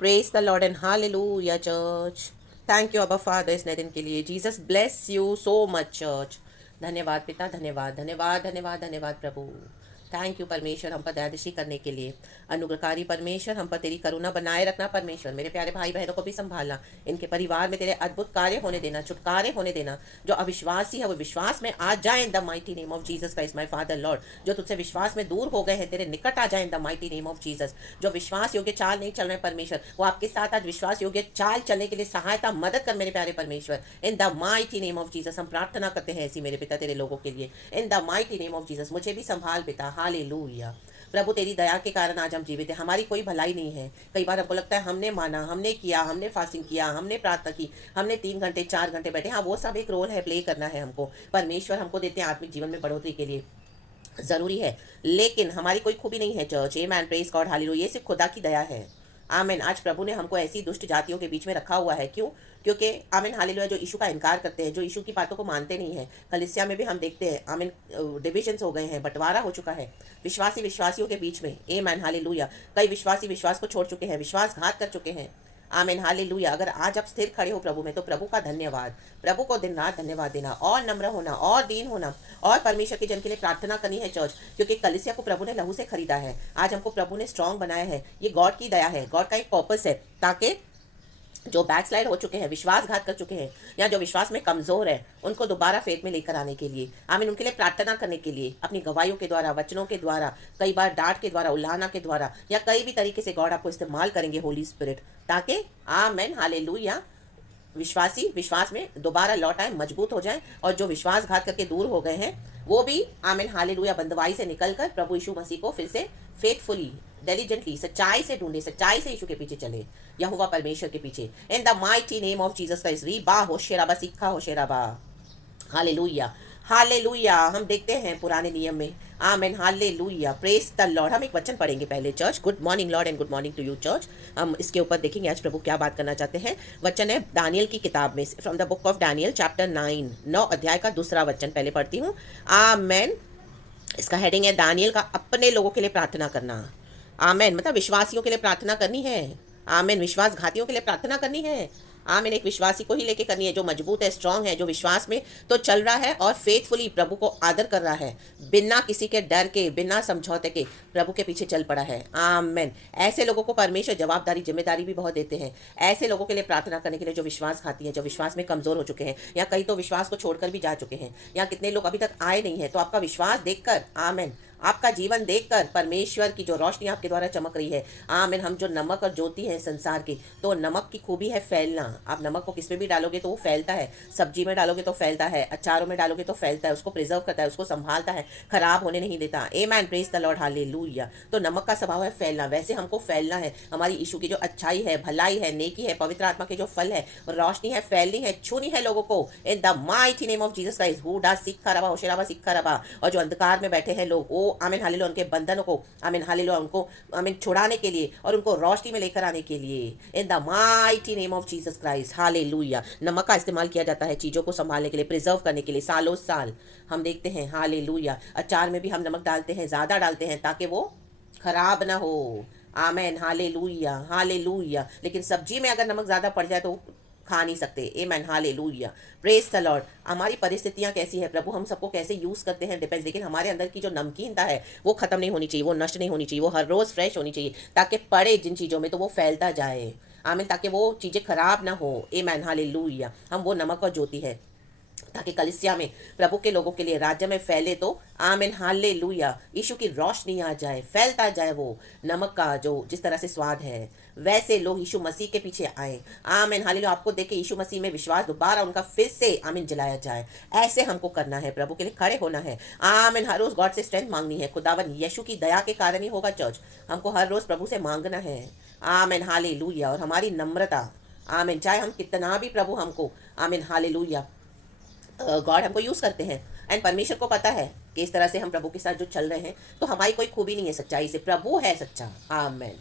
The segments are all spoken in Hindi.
Praise the Lord and hallelujah church. Thank you अबा फादर इस नए दिन के लिए। Jesus bless you so much church. धन्यवाद पिता, धन्यवाद धन्यवाद धन्यवाद धन्यवाद प्रभु। थैंक यू परमेश्वर, हम पर दयादृष्टि करने के लिए। अनुग्रहकारी परमेश्वर, हम पर तेरी करुणा बनाए रखना परमेश्वर। मेरे प्यारे भाई बहनों को भी संभालना, इनके परिवार में तेरे अद्भुत कार्य होने देना, छुटकारे होने देना। जो अविश्वासी है वो विश्वास में आ जाए इन the mighty name of Jesus Christ my father Lord. जो तुझसे विश्वास में दूर हो गए हैं तेरे निकट आ जाए इन the mighty name of Jesus. जो विश्वास योग्य चाल नहीं चल रहे परमेश्वर, वो आपके साथ आज विश्वास योग्य चाल चलने के लिए सहायता मदद कर मेरे प्यारे परमेश्वर। इन the mighty name of Jesus हम प्रार्थना करते हैं ऐसी मेरे पिता तेरे लोगों के लिए। इन the mighty name of Jesus मुझे भी संभाल पिता। हालेलुया प्रभु, तेरी दया के कारण आज हम जीवित हैं। हमारी कोई भलाई नहीं है। कई बार हमको लगता है हमने माना, हमने किया, हमने फास्टिंग किया, हमने प्रार्थना की, हमने 3 घंटे 4 घंटे बैठे। हाँ, वो सब एक रोल है, प्ले करना है हमको। परमेश्वर हमको देते हैं आत्मिक जीवन में बढ़ोतरी के लिए, जरूरी है, लेकिन हमारी कोई खूबी नहीं है church. A man praise God hallelujah. ये सिर्फ खुदा की दया है। आमीन। आज प्रभु ने हमको ऐसी दुष्ट जातियों के बीच में रखा हुआ है। क्यों? क्योंकि आमीन हालेलुया, जो यीशु का इनकार करते हैं, जो यीशु की बातों को मानते नहीं है। कलीसिया में भी हम देखते हैं आमीन, डिविजन्स हो गए हैं, बंटवारा हो चुका है विश्वासी विश्वासियों के बीच में। A man hallelujah. कई विश्वासी विश्वास को छोड़ चुके हैं, विश्वासघात कर चुके हैं। आमीन हालेलुया। अगर आज आप स्थिर खड़े हो प्रभु में, तो प्रभु का धन्यवाद। प्रभु को दिन रात धन्यवाद देना, और नम्र होना, और दीन होना, और परमेश्वर के जन के लिए प्रार्थना करनी है चर्च। क्योंकि कलीसिया को प्रभु ने लहू से खरीदा है। आज हमको प्रभु ने स्ट्रांग बनाया है। ये गॉड की दया है, गॉड का एक पर्पस है, ताकि जो बैकस्लाइड हो चुके हैं, विश्वासघात कर चुके हैं, या जो विश्वास में कमजोर है, उनको दोबारा फेथ में लेकर आने के लिए, आमीन, उनके लिए प्रार्थना करने के लिए, अपनी गवाहियों के द्वारा, वचनों के द्वारा, कई बार डांट के द्वारा, उल्लाहना के द्वारा, या कई भी तरीके से गॉड आपको इस्तेमाल करेंगे होली स्पिरिट, ताकि आमीन हालेलुया विश्वासी विश्वास में दोबारा लौट आए, मजबूत हो जाए। और जो विश्वासघात करके दूर हो गए हैं, वो भी आमीन हालेलुया बंदवाई से निकलकर प्रभु यीशु मसीह को फिर से फेथफुली, डिलीजेंटली, सच्चाई से ढूंढे, सच्चाई से यीशु के पीछे चले, यहोवा परमेश्वर के पीछे। In the mighty name of Jesus Christ. रीबा होशेराबा सिक्खा होशेराबा। हालेलुया हालेलुया। हम देखते हैं पुराने नियम में, आमेन हालेलुया, प्रेज द लॉर्ड। हम एक वचन पढ़ेंगे पहले church. Good morning Lord and good morning to you church. हम इसके ऊपर देखेंगे आज प्रभु क्या बात करना चाहते हैं। वचन है दानियल की किताब में, from the book of Daniel chapter 9, 9 अध्याय का दूसरा वचन पहले पढ़ती हूँ। आमेन। इसका हेडिंग है दानियल का अपने लोगों के लिए प्रार्थना करना। आमेन। मतलब विश्वासियों के लिए प्रार्थना करनी है। आमेन। विश्वासघातियों के लिए प्रार्थना करनी है। आमीन। एक विश्वासी को ही लेके करनी है, जो मजबूत है, स्ट्रांग है, जो विश्वास में तो चल रहा है और फेथफुली प्रभु को आदर कर रहा है, बिना किसी के डर के, बिना समझौते के प्रभु के पीछे चल पड़ा है। आमीन। ऐसे लोगों को परमेश्वर जवाबदारी, जिम्मेदारी भी बहुत देते हैं। ऐसे लोगों के लिए प्रार्थना करने के लिए जो विश्वास खाती हैं, जो विश्वास में कमजोर हो चुके हैं, या कई तो विश्वास को छोड़कर भी जा चुके हैं, या कितने लोग अभी तक आए नहीं है। तो आपका विश्वास देखकर, आमीन, आपका जीवन देखकर परमेश्वर की जो रोशनी आपके द्वारा चमक रही है, आमीन। हम जो नमक और ज्योति है संसार की, तो नमक की खूबी है फैलना। आप नमक को किस में भी डालोगे तो वो फैलता है, सब्जी में डालोगे तो फैलता है, अचारों में डालोगे तो फैलता है, उसको प्रिजर्व करता है, उसको संभालता है, खराब होने नहीं देता। आमेन, प्रेज द लॉर्ड, हालेलुया। तो नमक का स्वभाव है फैलना, वैसे हमको फैलना है। हमारी यीशु की जो अच्छाई है, भलाई है, नेकी है, पवित्र आत्मा के जो फल है, रोशनी है, फैलनी है, छूनी है लोगों को, in the mighty name of Jesus Christ. हु डज सिक्खा रबा होशेराबा सिक्खा रबा। और जो अंधकार में बैठे हैं लोग, वो आमीन हालेलुया, उनके बंधनों को, आमीन हालेलुया, उनको आमीन छुड़ाने के लिए और उनको रोशनी में लेकर आने के लिए, इन the mighty name of Jesus Christ, hallelujah. नमक का इस्तेमाल किया जाता है चीज़ों को संभालने के लिए, प्रिजर्व करने के लिए, सालों साल हम देखते हैं। हालेलुया। अचार में भी हम नमक डालते हैं, ज़्यादा डालते हैं, ताकि वो खराब ना हो। Amen hallelujah hallelujah. लेकिन सब्जी में अगर नमक ज़्यादा पड़ जाए तो खा नहीं सकते। आमेन हालेलुया, प्रेज द लॉर्ड। हमारी परिस्थितियां कैसी है, प्रभु हम सबको कैसे यूज़ करते हैं डिपेंड्स, लेकिन हमारे अंदर की जो नमकीनता है वो खत्म नहीं होनी चाहिए, वो नष्ट नहीं होनी चाहिए, वो हर रोज़ फ्रेश होनी चाहिए, ताकि पड़े जिन चीज़ों में तो वो फैलता जाए। आमीन। ताकि वो चीज़ें खराब ना हो। Amen hallelujah. हम वो नमक और ज्योति है, ताकि कलिसिया में प्रभु के लोगों के लिए राज्य में फैले तो आमीन हालेलुया, यीशु की रोशनी आ जाए, फैलता जाए वो नमक का जो जिस तरह से स्वाद है, वैसे लोग यीशु मसीह के पीछे आए। आमीन हालेलुया। आपको देख के यीशु मसीह में विश्वास दोबारा उनका फिर से आमीन जलाया जाए। ऐसे हमको करना है, प्रभु के लिए खड़े होना है। आमीन। हर रोज गॉड से स्ट्रेंथ मांगनी है। खुदावन यीशु की दया के कारण ही होगा चर्च। हमको हर रोज प्रभु से मांगना है। आमीन हालेलुया। और हमारी नम्रता, आमीन, चाहे हम कितना भी प्रभु हमको, आमीन हालेलुया, गॉड हमको यूज़ करते हैं, एंड परमेश्वर को पता है कि इस तरह से हम प्रभु के साथ जो चल रहे हैं, तो हमारी कोई खूबी नहीं है, सच्चाई से प्रभु है सच्चा। आमेन,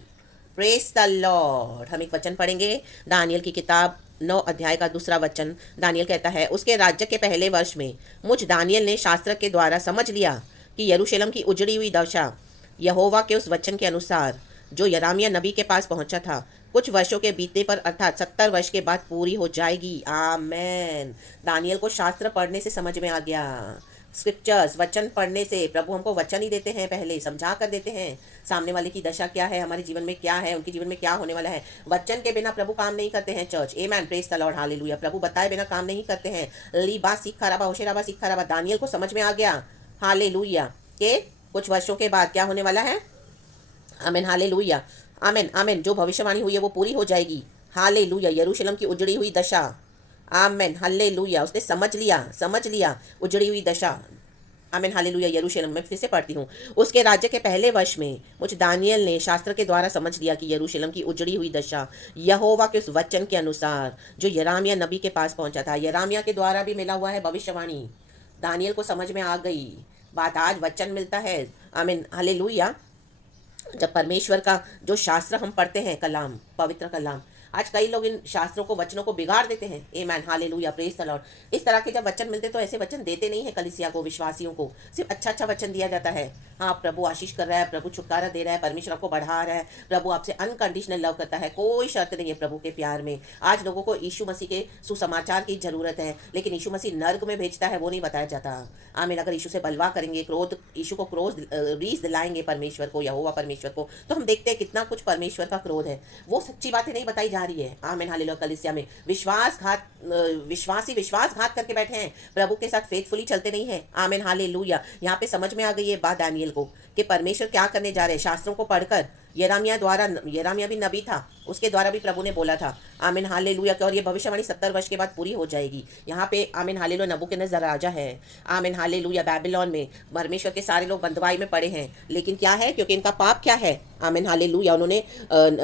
प्रेज द लॉर्ड। हम एक वचन पढ़ेंगे, दानियल की किताब 9 अध्याय का दूसरा वचन। दानियल कहता है, उसके राज्य के पहले वर्ष में मुझ दानियल ने शास्त्र के द्वारा समझ लिया कि यरूशलेम की उजड़ी हुई दशा यहोवा के उस वचन के अनुसार जो यरामिया नबी के पास पहुंचा था कुछ वर्षों के बीतने पर अर्थात 70 वर्ष के बाद पूरी हो जाएगी। आमेन। दानियल को शास्त्र पढ़ने से समझ में आ गया। स्क्रिप्चर्स वचन पढ़ने से प्रभु हमको वचन ही देते हैं, पहले समझा कर देते हैं सामने वाले की दशा क्या है, हमारे जीवन में क्या है, उनके जीवन में क्या होने वाला है। वचन के बिना प्रभु काम नहीं करते हैं चर्च। आमेन, प्रेज द लॉर्ड, हालेलुया। प्रभु बताए बिना काम नहीं करते हैं। लीबा सीखा रबा होशेराबा सीखा रबा। दानियल को समझ में आ गया, हालेलुया, के कुछ वर्षों के बाद क्या होने वाला है। आमेन, हालेलुया, आमेन आमेन। जो भविष्यवाणी हुई है वो पूरी हो जाएगी। हालेलुया। यरूशलेम की उजड़ी हुई दशा, आमेन, हालेलुया। उसने समझ लिया उजड़ी हुई दशा। आमेन, हालेलुया। यरूशलेम, मैं फिर से पढ़ती हूँ। उसके राज्य के पहले वर्ष में मुझ दानियल ने शास्त्र के द्वारा समझ लिया कि यरूशलेम की उजड़ी हुई दशा यहोवा के उस वचन के अनुसार जो यरामिया नबी के पास पहुंचा था, यरामिया के द्वारा भी मिला हुआ है भविष्यवाणी। दानियल को समझ में आ गई बात। आज वचन मिलता है। आमीन, हालेलुया। जब परमेश्वर का जो शास्त्र हम पढ़ते हैं, कलाम, पवित्र कलाम, आज कई लोग इन शास्त्रों को, वचनों को बिगाड़ देते हैं। आमेन, हालेलुया, प्रेज द लॉर्ड। इस तरह के जब वचन मिलते तो ऐसे वचन देते नहीं है कलीसिया को, विश्वासियों को। सिर्फ अच्छा अच्छा वचन दिया जाता है। हाँ, प्रभु आशीष कर रहा है, प्रभु छुटकारा दे रहा है, परमेश्वर आपको बढ़ा रहा है, प्रभु आपसे अनकंडीशनल लव करता है, कोई शर्त नहीं है प्रभु के प्यार में। आज लोगों को यीशु मसीह के सुसमाचार की जरूरत है, लेकिन यीशु मसीह नर्क में भेजता है वो नहीं बताया जाता। आमीन। अगर यीशु से बलवा करेंगे, क्रोध, यीशु को क्रोध, रीस दिलाएंगे परमेश्वर को, यहोवा परमेश्वर को, तो हम देखते हैं कितना कुछ परमेश्वर का क्रोध है। वो सच्ची बातें नहीं बताई जा रही है। आमीन, हालेलुया। कलीसिया में विश्वासघात करके बैठे हैं, प्रभु के साथ फेथफुली चलते नहीं है। आमीन, हालेलुया। यहाँ पे समझ में आ गई ये बात दानियल को कि परमेश्वर क्या करने जा रहे हैं। शास्त्रों को पढ़कर यरामिया भी नबी था, उसके द्वारा भी प्रभु ने बोला था। आमीन, हालेलुया। और ये भविष्यवाणी 70 वर्ष के बाद पूरी हो जाएगी। यहाँ पे आमीन, हालेलुया, नबूकदनेस्सर राजा है। आमीन, हालेलुया। बैबिलोन में परमेश्वर के सारे लोग बंधुआई में पड़े हैं, लेकिन क्या है, क्योंकि इनका पाप क्या है। आमीन, हालेलुया। उन्होंने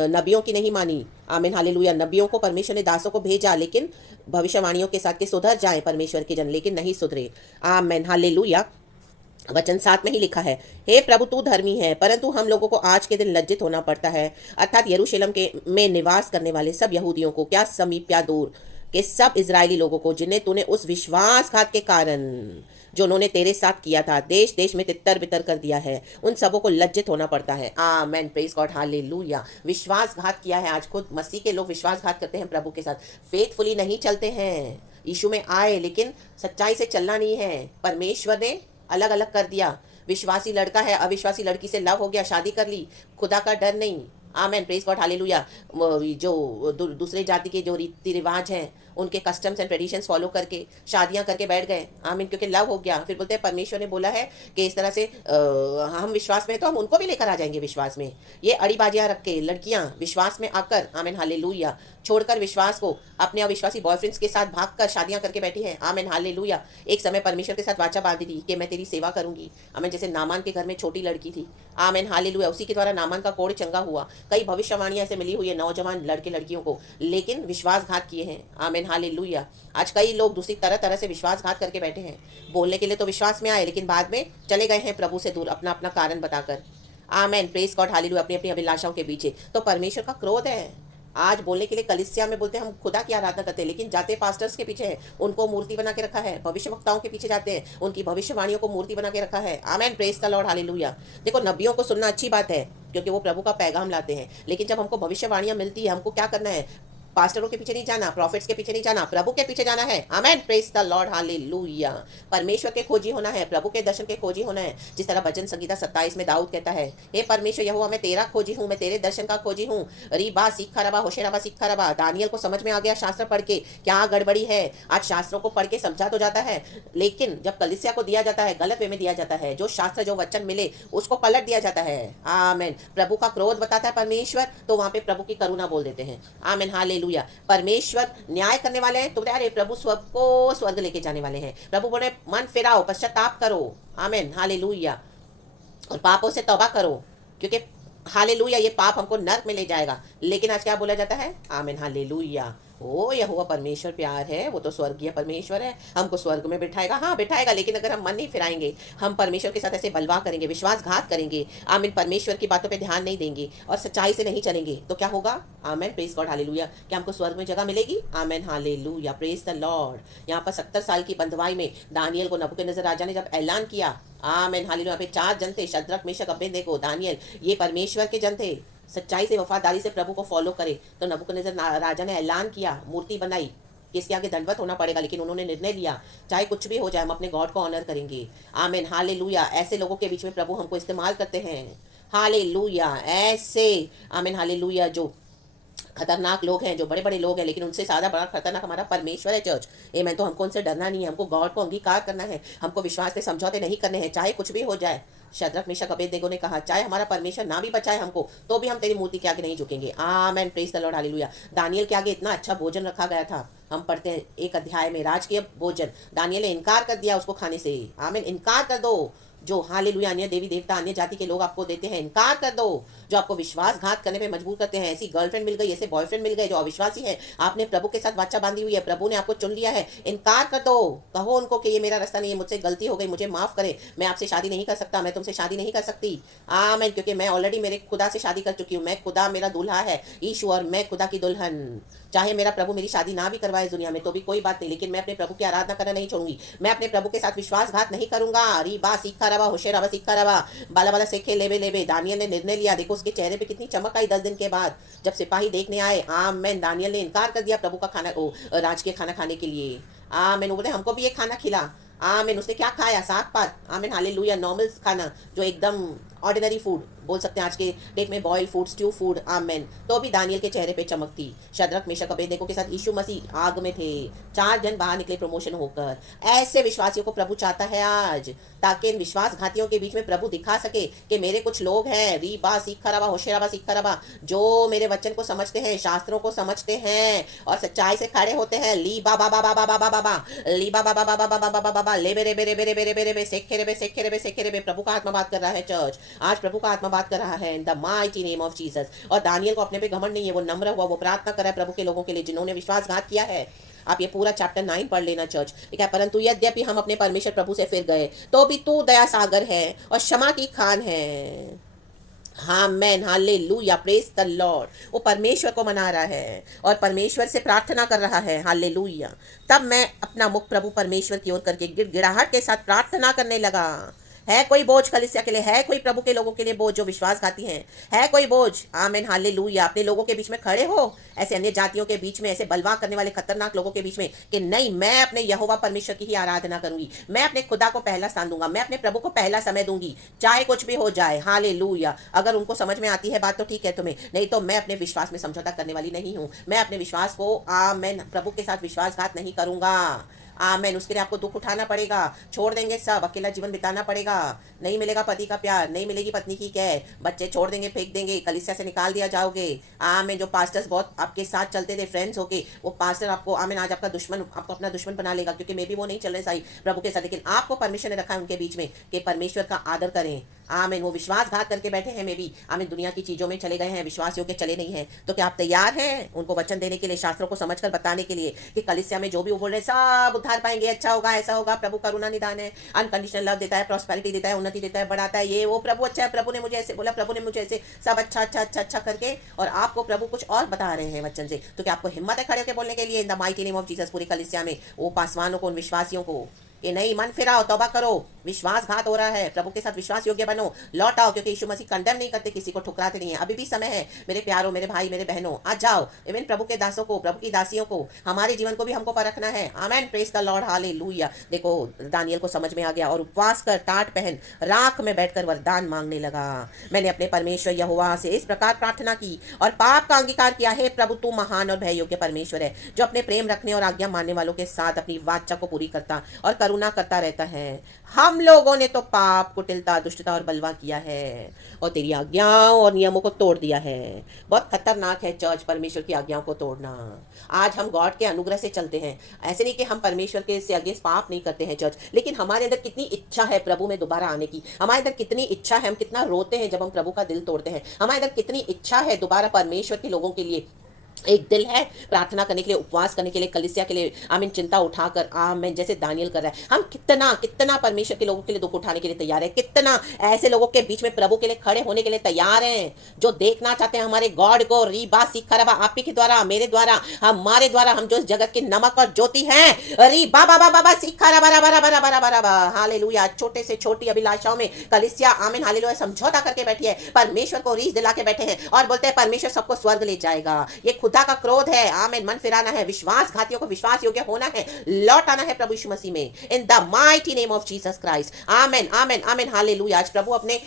नबियों की नहीं मानी। आमीन, हालेलुया। नबियों को परमेश्वर ने दासों को भेजा, लेकिन भविष्यवाणियों के साथ के सुधर जाए परमेश्वर के जन, लेकिन नहीं सुधरे। आमीन, हालेलुया। वचन 7 में ही लिखा है, हे प्रभु तू धर्मी है, परंतु हम लोगों को आज के दिन लज्जित होना पड़ता है, अर्थात यरूशलेम के में निवास करने वाले सब यहूदियों को, क्या समीप क्या दूर के सब इजरायली लोगों को, जिन्हें तूने उस विश्वासघात के कारण जो उन्होंने तेरे साथ किया था, देश देश में तितर बितर कर दिया है, उन सबों को लज्जित होना पड़ता है। आमेन, प्रेज गॉड, हालेलुया। विश्वासघात किया है। आज खुद मसीह के लोग विश्वासघात करते हैं प्रभु के साथ, फेथफुली नहीं चलते हैं। यीशु में आए लेकिन सच्चाई से चलना नहीं है। परमेश्वर ने अलग अलग कर दिया। विश्वासी लड़का है, अविश्वासी लड़की से लव हो गया, शादी कर ली, खुदा का डर नहीं। आमेन, प्रेज गॉड, हालेलुया। जो दूसरे जाति के जो रीति रिवाज हैं, उनके कस्टम्स एंड ट्रेडिशंस फॉलो करके शादियां करके बैठ गए। आमीन, क्योंकि लव हो गया। फिर बोलते हैं परमेश्वर ने बोला है कि इस तरह से हम विश्वास में, तो हम उनको भी लेकर आ जाएंगे विश्वास में। ये अड़ीबाजियां रख के लड़कियां विश्वास में आकर, आमीन, हालेलुया, छोड़कर विश्वास को अपने अविश्वासी बॉयफ्रेंड्स के साथ भागकर शादियां करके बैठी हैं। आमीन, हालेलुया। एक समय परमेश्वर के साथ वाचा बांधी थी कि मैं तेरी सेवा करूंगी। आमीन, जैसे नामान के घर में छोटी लड़की थी। आमीन, हालेलुया। उसी के द्वारा नामान का कोढ़ चंगा हुआ। कई भविष्यवाणियां ऐसे मिली हुई है नौजवान लड़के लड़कियों को, लेकिन विश्वासघात किए हैं। आमीन, हालेलुया। आज कई लोग दूसरी तरह तरह से विश्वासघात करके बैठे हैं। बोलने के लिए तो विश्वास में आए, लेकिन बाद में चले गए हैं प्रभु से दूर, अपना अपना कारण बताकर। आमेन, प्रेज गॉड, हालेलुया। अपनी अपनी अभिलाषाओं के पीछे, तो परमेश्वर का क्रोध है। आज बोलने के लिए कलीसिया में बोलते हैं हम खुदा की आराधना करते हैं, लेकिन जाते पास्टर्स के पीछे हैं, उनको मूर्ति बना के रखा है। भविष्यवक्ताओं के पीछे जाते हैं, उनकी भविष्यवाणियों को मूर्ति बना के रखा है। आमेन, प्रेज द लॉर्ड, हालेलुया। देखो, नबियों को सुनना अच्छी बात है, क्योंकि वो प्रभु का पैगाम लाते हैं, लेकिन जब हमको भविष्यवाणियां मिलती है, हमको क्या करना है। पास्टरों के पीछे नहीं जाना, प्रॉफिट्स के पीछे नहीं जाना, प्रभु के पीछे जाना है। आमेन, प्रेज द लॉर्ड, हालेलुया। परमेश्वर के खोजी होना है, प्रभु के दर्शन के खोजी होना है। जिस तरह भजन संगीता 27 में दाऊद कहता है, हे परमेश्वर यहोवा, मैं तेरा खोजी हूँ, मैं तेरे दर्शन का खोजी हूँ। रीबा सीखा रबा होशेराबा सीखा रबा। दानियल को समझ में आ गया शास्त्र पढ़ के क्या गड़बड़ी है। आज शास्त्रों को पढ़ के समझा तो जाता है, लेकिन जब कलीसिया को दिया जाता है, गलत वे में दिया जाता है। जो शास्त्र, जो वचन मिले, उसको पलट दिया जाता है। आमेन। प्रभु का क्रोध बताता है परमेश्वर, तो वहां पे प्रभु की करुणा बोल देते हैं। आमेन, हालेलुया। परमेश्वर न्याय करने वाले हैं, तो अरे प्रभु स्वर्ग लेके जाने वाले हैं। प्रभु बोले मन फिराओ, पश्चाताप करो। आमेन, हालेलुया। और पापों से तौबा करो, क्योंकि हालेलुया ये पाप हमको नर्क में ले जाएगा। लेकिन आज क्या बोला जाता है। आमेन, हालेलुया। ओ यहोवा परमेश्वर प्यार है, वो तो स्वर्गीय परमेश्वर है, हमको स्वर्ग में बिठाएगा। हाँ बिठाएगा, लेकिन अगर हम मन नहीं फिराएंगे, हम परमेश्वर के साथ ऐसे बलवा करेंगे, विश्वासघात करेंगे, आमीन, परमेश्वर की बातों पे ध्यान नहीं देंगे और सच्चाई से नहीं चलेंगे, तो क्या होगा। आमीन, प्रेज गॉड, हालेलुया। क्या हमको स्वर्ग में जगह मिलेगी। आमीन, हालेलुया, प्रेज द लॉर्ड। यहाँ पर 70 साल की बंधुआई में दानियल को नबूकदनेस्सर राजा ने जब ऐलान किया, आमीन, हालेलुया, पे 4 जन थे, शद्रक, मेशक, अबेदनेगो, दानियल, ये परमेश्वर के जन थे। सच्चाई से वफादारी से प्रभु को फॉलो करे। तो नबूकदनेस्सर राजा ने ऐलान किया, मूर्ति बनाई कि इसके आगे दंडवत होना पड़ेगा, लेकिन उन्होंने निर्णय लिया चाहे कुछ भी हो जाए हम अपने गॉड को ऑनर करेंगे। आमीन, हालेलुया। ऐसे लोगों के बीच में प्रभु हमको इस्तेमाल करते हैं। हालेलुया। ऐसे आमीन, हालेलुया, जो खतरनाक लोग हैं, जो बड़े बड़े लोग हैं, लेकिन उनसे ज़्यादा बड़ा खतरनाक हमारा परमेश्वर है चर्च। ए मैं तो हमको उनसे डरना नहीं है, हमको गॉड को अंगीकार करना है, हमको विश्वास से समझौते नहीं करने हैं, चाहे कुछ भी हो जाए। शद्रक मेशक अबेदनेगो ने कहा चाहे हमारा परमेश्वर ना भी बचाए हमको तो भी हम तेरी मूर्ति के आगे नहीं झुकेंगे। आमेन, प्रेज द लॉर्ड, हालेलुया। दानियल के आगे इतना अच्छा भोजन रखा गया था। हम पढ़ते हैं एक अध्याय में, राजकीय भोजन। दानियल ने इनकार कर दिया उसको खाने से। आमीन, इनकार कर दो। जो हालेलुया अन्य देवी देवता अन्य जाति के लोग आपको देते हैं, इनकार कर दो। जो आपको विश्वासघात करने में मजबूर करते हैं, ऐसी गर्लफ्रेंड मिल गई, ऐसे बॉयफ्रेंड मिल गए जो अविश्वासी है, आपने प्रभु के साथ वाचा बांधी हुई है, प्रभु ने आपको चुन लिया है, इनकार कर दो। कहो उनको कि ये मेरा रास्ता नहीं है, मुझसे गलती हो गई, मुझे माफ करे, मैं आपसे शादी नहीं कर सकता, मैं तुमसे शादी नहीं कर सकती। आमीन, क्योंकि मैं ऑलरेडी मेरे खुदा से शादी कर चुकी हूँ। मैं खुदा मेरा दूल्हा है यीशु, और मैं खुदा की दुल्हन। चाहे मेरा प्रभु मेरी शादी ना भी करवाए दुनिया में तो भी कोई बात नहीं, लेकिन मैं अपने प्रभु की आराधना करना नहीं छोड़ूंगी। मैं अपने प्रभु के साथ विश्वासघात नहीं करूंगा। रीबा सीखा रवा, होशे रवा सीखा रवा, बाला बाला सेखे लेवे लेवे। दानियल ने निर्णय लिया। देखो उसके चेहरे पे कितनी चमक आई 10 दिन के बाद, जब सिपाही देखने आए। आमीन, दानियल ने इनकार कर दिया प्रभु का खाना, राजकीय खाना खाने के लिए। आमीन, वो बोले हमको भी ये खाना खिला। आमीन, उसने क्या खाया? साग पात। आमीन, हालेलुया। नॉर्मल खाना, जो एकदम ऑर्डिनरी फूड बोल सकते हैं आज के डेट में, बॉयल फूड, स्ट्यू फूड। आमेन, तो भी दानियल के चेहरे पे चमक थी। शद्रक मेशक अबेदनेगो के साथ यीशु मसीह आग में थे। 4 जन बाहर निकले प्रमोशन होकर। ऐसे विश्वासियों को प्रभु चाहता है आज, ताकि इन विश्वासघातियों के बीच में प्रभु दिखा सके कि मेरे कुछ लोग हैं, रीबा सीखा रवा, होशेराबा सीखा रवा, जो मेरे वचन को समझते हैं, शास्त्रों को समझते हैं और सच्चाई से खड़े होते हैं। ली बाबा बाबा बाबा बाबा ली बाबा बाबा बाबा बाबा बाबा ले बेरे बेरे बेरे बेरे बेरे बे सेखे रे बे सेखे रे बे सेखे रे बे। प्रभु का आत्मा बात कर रहा है चर्च। आज प्रभु का आत्मा बात कर रहा है इन the mighty name of Jesus. और दानियल को अपने पे घमंड नहीं है, वो नम्र हुआ, वो प्रार्थना कर रहा है प्रभु के लोगों के लिए जिन्होंने विश्वासघात किया है। आप ये पूरा चैप्टर 9 पढ़ लेना चर्च। ठीक है, परंतु यद्यपि हम अपने परमेश्वर प्रभु से फिर गए तो भी तू दया सागर है और क्षमा की खान है। आमेन, हालेलुया, प्रेज द लॉर्ड। वो परमेश्वर को मना रहा है और परमेश्वर से प्रार्थना कर रहा है। हालेलुया। तब मैं अपना मुख प्रभु परमेश्वर की ओर करके गिड़गिड़ाहट के साथ प्रार्थना करने लगा। है कोई बोझ कलीसिया के लिए? है कोई प्रभु के लोगों के लिए बोझ जो विश्वासघाती हैं? है कोई बोझ? आमीन, हालेलुया। अपने लोगों के बीच में खड़े हो, ऐसे अन्य जातियों के बीच में, ऐसे बलवा करने वाले खतरनाक लोगों के बीच में, कि नहीं, मैं अपने यहोवा परमेश्वर की ही आराधना करूंगी, मैं अपने खुदा को पहला स्थान दूंगा, मैं अपने प्रभु को पहला समय दूंगी, चाहे कुछ भी हो जाए। हालेलुया। अगर उनको समझ में आती है बात तो ठीक है तुम्हें, नहीं तो मैं अपने विश्वास में समझौता करने वाली नहीं हूँ। मैं अपने विश्वास को आमीन प्रभु के साथ विश्वासघात नहीं करूंगा। आमेन, उसके लिए आपको दुख उठाना पड़ेगा, छोड़ देंगे सब, अकेला जीवन बिताना पड़ेगा, नहीं मिलेगा पति का प्यार, नहीं मिलेगी पत्नी की कैर, बच्चे छोड़ देंगे, फेंक देंगे, कलीसिया से निकाल दिया जाओगे। आमेन, जो पास्टर्स बहुत आपके साथ चलते थे, फ्रेंड्स होके, वो पास्टर आपको आमेन आज आपका दुश्मन, आपको अपना दुश्मन बना लेगा, क्योंकि मे भी वो नहीं चल रहे सही प्रभु के साथ, लेकिन आपको परमेश्वर ने रखा है उनके बीच में कि परमेश्वर का आदर करें। आमेन, वो विश्वासघात करके बैठे हैं, मे भी आमेन दुनिया की चीजों में चले गए हैं, विश्वास योग्य चले नहीं हैं। तो क्या आप तैयार हैं उनको वचन देने के लिए, शास्त्रों को समझकर बताने के लिए कि कलीसिया में जो भी वो बोल रहे हैं सब उद्धार पाएंगे, अच्छा होगा, ऐसा होगा, प्रभु करुणा निदान है, अनकंडीशनल लव देता है, प्रॉस्पेरिटी देता है, उन्नति देता है, बढ़ाता है, ये वो प्रभु अच्छा है, प्रभु ने मुझे ऐसे बोला, प्रभु ने मुझे ऐसे, सब अच्छा अच्छा अच्छा अच्छा करके, और आपको प्रभु कुछ और बता रहे हैं वचन से। तो क्या आपको हिम्मत है खड़े होकर बोलने के लिए इन the mighty name of Jesus पूरी कलीसिया में, वो पासवानों को, उन विश्वासियों को कि नहीं, मन फिराओ, तौबा करो, विश्वासघात हो रहा है, प्रभु के साथ विश्वास योग्य बनो, लौट आओ, क्योंकि यीशु मसीह कंडेम नहीं करते, किसी को ठुकराते नहीं है। अभी भी समय है मेरे प्यारों, मेरे भाई, मेरे बहनों, आज जाओ। इवन प्रभु के दासों को, प्रभु की दासियों को, हमारे जीवन को भी हमको परखना है। आमेन, प्रेज द लॉर्ड, हालेलुया। देखो दानियल को समझ में आ गया और उपवास कर, टाट पहन, राख में बैठकर वरदान मांगने लगा। मैंने अपने परमेश्वर यहोवा से इस प्रकार प्रार्थना की और पाप का अंगीकार किया, हे प्रभु तू महान और भय योग्य परमेश्वर है, जो अपने प्रेम रखने और आज्ञा मानने वालों के साथ अपनी वाचा को पूरी करता और करुणा करता रहता है। हम लोगों ने तो पाप, कुटिलता, दुष्टता और बलवा किया है और तेरी आज्ञाओं और नियमों को तोड़ दिया है। बहुत खतरनाक है चर्च, परमेश्वर की आज्ञाओं को तोड़ना। आज हम गॉड के अनुग्रह से चलते हैं, ऐसे नहीं कि हम परमेश्वर के से अगेंस्ट पाप नहीं करते हैं चर्च, लेकिन हमारे अंदर कितनी इच्छा है प्रभु में दोबारा आने की, हमारे अंदर कितनी इच्छा है, हम कितना रोते हैं जब हम प्रभु का दिल तोड़ते हैं, हमारे अंदर कितनी इच्छा है दोबारा परमेश्वर के लोगों के लिए एक दिल है प्रार्थना करने के लिए, उपवास करने के लिए, कलीसिया के लिए आमीन, चिंता उठाकर आमीन, जैसे दानियल कर रहा है। हम कितना कितना परमेश्वर के लोगों के लिए दुख उठाने के लिए तैयार है, कितना ऐसे लोगों के बीच में प्रभु के लिए खड़े होने के लिए तैयार हैं जो देखना चाहते हैं हमारे गॉड को। रीबा सीखा रबा, आप ही के द्वारा, मेरे द्वारा, हमारे द्वारा, हम जो इस जगत के नमक और ज्योति हैं। रीबा बाबा बाबा सीखा रबा रबा रबा रबा रबा रबा, हालेलुया। छोटे से छोटी अभिलाषाओं में कलीसिया आमीन हालेलुया समझौता करके बैठी है, परमेश्वर को रीस दिला के बैठे हैं और बोलते हैं परमेश्वर सबको स्वर्ग ले जाएगा। ये खुदा का क्रोध है। आमीन। मन फिराना है, विश्वासघातियों को विश्वास योग्य होना है, लौट आना है प्रभु यीशु मसीह में, इन the mighty name of Jesus Christ. आमीन आमीन आमीन हालेलुया। आज प्रभु अपने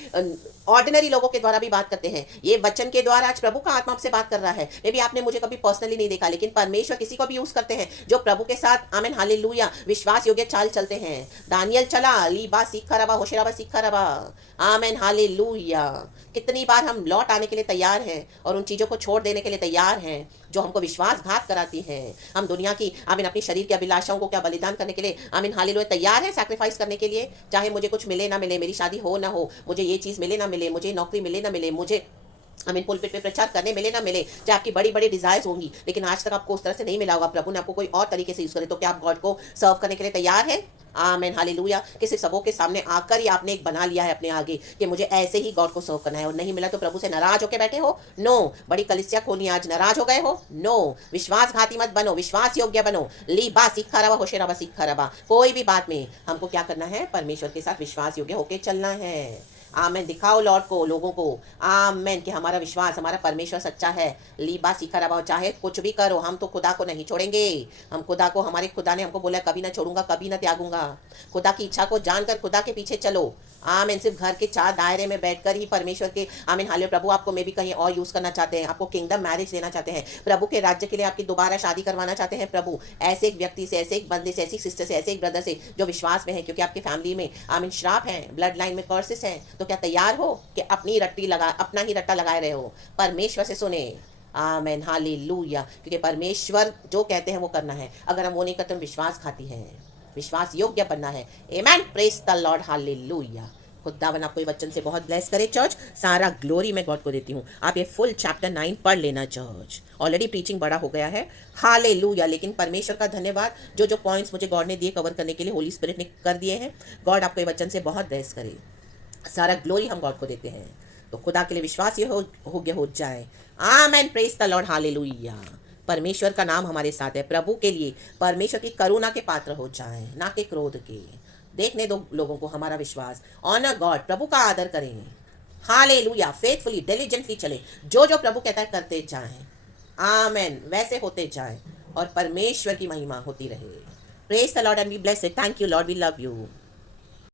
ऑर्डिनरी लोगों के द्वारा भी बात करते हैं, ये वचन के द्वारा आज प्रभु का आत्मा आपसे बात कर रहा है। मे बी आपने मुझे कभी पर्सनली नहीं देखा, लेकिन परमेश्वर किसी को भी यूज करते हैं जो प्रभु के साथ आमीन हालेलुया विश्वास योग्य चाल चलते हैं। दानियल चला, लीबा सीखा रबा, होशराबा सीखा रबा, आमीन हालेलुया। कितनी बार हम लौट आने के लिए तैयार हैं और उन चीजों को छोड़ देने के लिए तैयार हैं जो हमको विश्वासघात कराती हैं। हम दुनिया की आमीन अपनी शरीर की अभिलाषाओं को क्या बलिदान करने के लिए आमीन हालेलुया तैयार है, सैक्रिफाइस करने के लिए। चाहे मुझे कुछ मिले ना मिले, मेरी शादी हो ना हो, मुझे ये चीज़ मिले ना मिले, मुझे नौकरी मिले ना मिले, मुझे आमीन पुलपिट पे प्रचार करने मिले ना मिले, चाहे आपकी बड़ी बड़ी डिजायर्स होंगी, लेकिन आज तक आपको उस तरह से नहीं मिला होगा, प्रभु ने आपको कोई और तरीके से यूज करे, तो क्या आप गॉड को सर्व करने के लिए तैयार है? आमीन हालेलुया। कि सिर्फ सबों के सामने आकर ही आपने एक बना लिया है अपने आगे कि मुझे ऐसे ही गॉड को सर्व करना है, और नहीं मिला तो प्रभु से नाराज होकर बैठे हो? नो। बड़ी कलीसिया खोली, आज नाराज हो गए हो? नो। विश्वासघाती मत बनो, विश्वास योग्य बनो। लीबा सीखा रबा, होशराबा सीखा रबा। कोई भी बात में हमको क्या करना है? परमेश्वर के साथ विश्वास योग्य होकर चलना है। आमेन। दिखाओ लॉर्ड को, लोगों को आमेन कि हमारा विश्वास, हमारा परमेश्वर सच्चा है। लीबा सीखा रबा, चाहे कुछ भी करो, हम तो खुदा को नहीं छोड़ेंगे। हम खुदा को, हमारे खुदा ने हमको बोला कभी ना छोड़ूंगा, कभी ना त्यागूंगा। खुदा की इच्छा को जानकर खुदा के पीछे चलो। आमेन। सिर्फ घर के चार दायरे में बैठकर ही परमेश्वर के आमीन हालेलुया। प्रभु आपको मे भी कहीं और यूज करना चाहते हैं, आपको किंगडम मैरिज देना चाहते हैं, प्रभु के राज्य के लिए आपकी दोबारा शादी करवाना चाहते हैं प्रभु, ऐसे एक व्यक्ति से, ऐसे एक बंदे से, ऐसी सिस्टर से, ऐसे एक ब्रदर से जो विश्वास में है, क्योंकि आपकी फैमिली में आमीन श्राप है, ब्लड लाइन में कर्सेस हैं। तो क्या तैयार हो कि अपनी रट्टी लगा, अपना ही रट्टा लगाए रहे हो? परमेश्वर से सुने। Amen hallelujah. क्योंकि परमेश्वर जो कहते हैं वो करना है, अगर हम वो नहीं करते हम विश्वास खाती हैं, विश्वास योग्य बनना है। आमेन। प्रेज द लॉर्ड हालेलुया। खुदावन आपको ये वचन से बहुत ब्लेस करे चर्च। सारा ग्लोरी मैं गॉड को देती हूँ। आप ये फुल चैप्टर 9 पढ़ लेना चर्च। ऑलरेडी प्रीचिंग बड़ा हो गया है, हालेलुया। लेकिन परमेश्वर का धन्यवाद, जो जो पॉइंट्स मुझे गॉड ने दिए कवर करने के लिए, होली स्पिरिट ने कर दिए हैं। गॉड आपको ये वचन से बहुत ब्लेस करे। सारा ग्लोरी हम गॉड को देते हैं। तो खुदा के लिए विश्वास ये हो जाए। आमेन। प्रेज द लॉर्ड हालेलुया। परमेश्वर का नाम हमारे साथ है। प्रभु के लिए परमेश्वर की करुणा के पात्र हो जाएं, ना कि क्रोध के। देखने दो लोगों को हमारा विश्वास। ऑनर गॉड, प्रभु का आदर करें। हालेलुया। फेथफुली, डिलीजेंटली चले, जो जो प्रभु कहता है करते जाएं। आमेन। वैसे होते जाएं और परमेश्वर की महिमा होती रहे। Praise the Lord and we bless it. Thank you Lord, we love you.